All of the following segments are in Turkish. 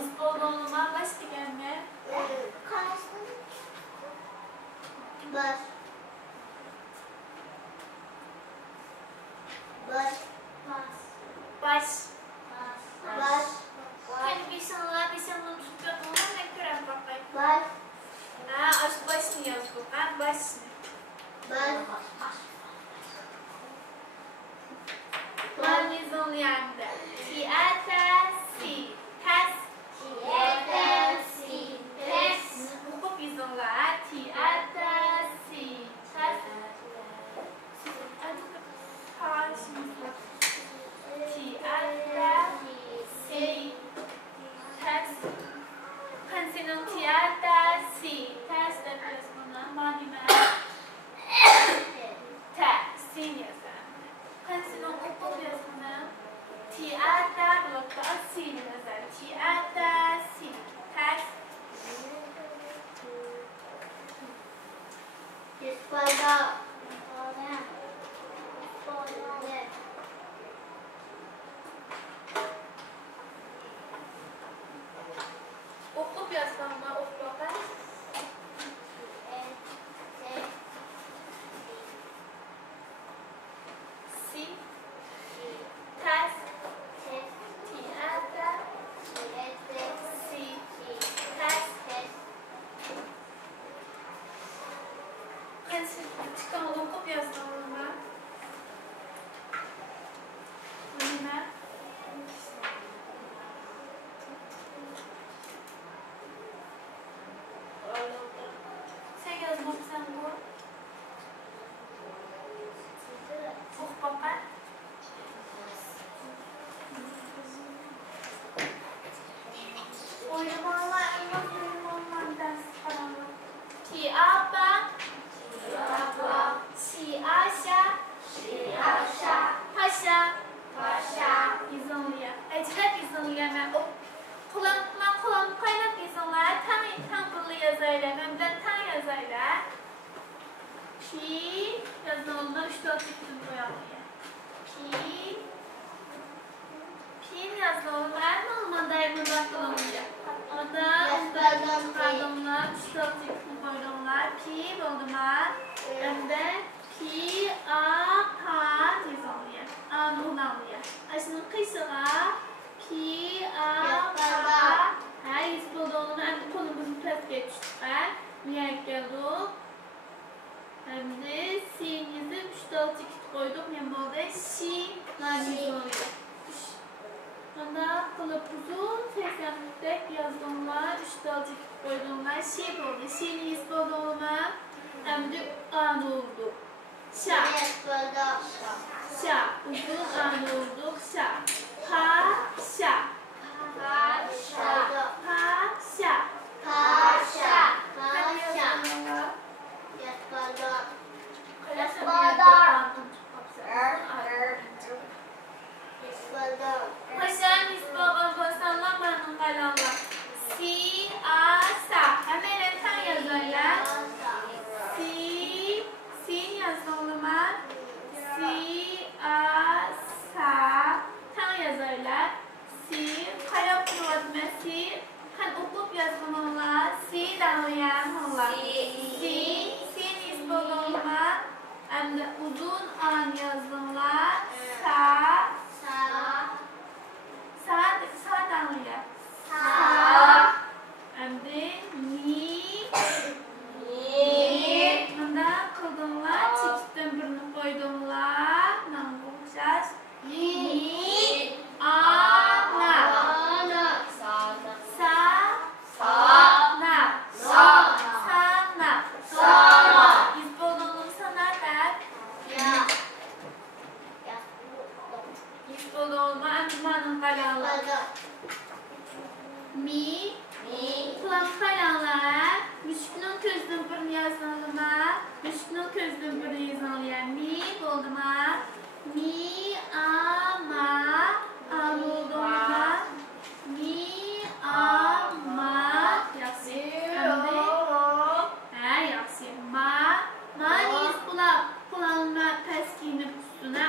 İspolduğuma baş degenme. Baş. Baş. Baş. Baş. Kan bisa menunjukkan orang yang kurang pakai. Baş. Nah, harus başını yaz bu kan başını. Baş. Manizonlyanda. Tiata si. Tas. Tiata si. Tes. Hukum izonlar. Tiata si. Tas. Aduh. Karşımızda. Tiata si. Tas. Kan senin tiata si. Tas da biraz buna. Manime. Ta. Sin yazar. Kan senin hukum yazına. Tiata blokta sin yazar. Tiata si. Tas. Ispolda. Okup yazmama okulda. Si. Tas. Tiata. Si. Tas. Kan çıkan okup yazmama. Manime. Sen yazmaksan bu. Bakan. Oynamalar, oyunlardan sıkılamı. Tiapa. Si aşa. Paşa. İzonluya. Ecdat izonluya. Kulağım kaynak izonlar. Tam bunu yazayla. Memden tam yazayla. Pi yazılımda 3-4 bütün koyalım. Pi yazılımda en olmadı daimada kılınıyor. Orada çıkardımlar, 3-4 bütün koydumlar. Pi buldumlar. Hem de pi, a, pa yazılıyor. A'nı kullanılıyor. Aşının kıyısına pi, a, pa. Her bulduğunu hem konumuzun test geçtik. Niyet geldik. Hem de si'nizi 3-4 koyduk. Hem burada si naniz oluyor. Onda kılıpuzun seslenlikte yazdığımlar 3-4 koyduğumlar si oldu. Si'niz bulduğuma hem de an oldu. Şa. Uzun an oldu. Şa. Paşa. Paşa'nın ismi babasından bana kalanlar. Si, a, sa. Hemen tam yazarlar. Si yazılımı. Si, a, sa. Tam yazarlar. Si, kaya provatmesi. Kan okup yazılımlar. Si dağlayan onlar. Si'nin ismi babasından. Hem de uzun an yazılımlar. Sa dağılıyor. Hem de ni. Bunda kıldımlar. Çekitten birini koydumlar. Nanguğuşaz. Ni. Ana. Sana. İzbolunun sana der. İzbolunun anmanın kalanlar. Mi. Kulağın kalanlar. Müşkünün közünün birini yazılma. Müşkünün közünün birini yazılıyor. Mi bulduma. Mi, a, ma. A bulduma. Mi, a, ma. Yaxşı. Yaxşı. Ma. Manis kulağına peskinip üstüne.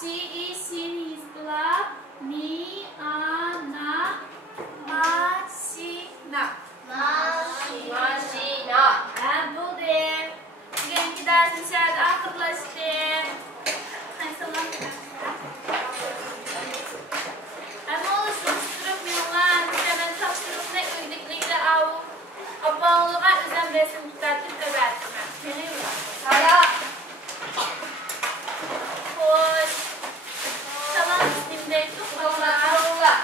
Si, i, sin, hizbla, mi, a, na, ma, si, na. Maşina. Bu de. Bugünkü dersin şəhədə axırlaşdı. Salam. Ama oluşturub yollar, hemen tapşırıqla öydükliklə abonluğa özən resim tutartıb öbərtmə. Sala. Hoş. Salam istimdəydik. Allah.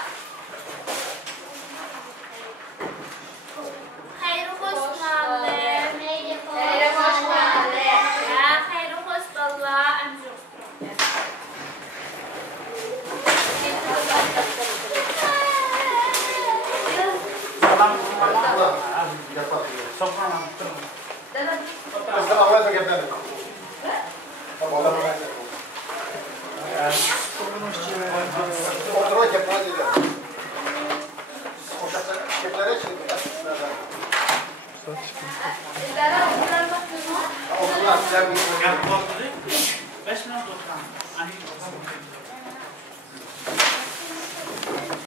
Xeyri xoş müəllim. Xeyri xoş müəllim. Xeyri xoş valla. Əmcə Beş minut oturan.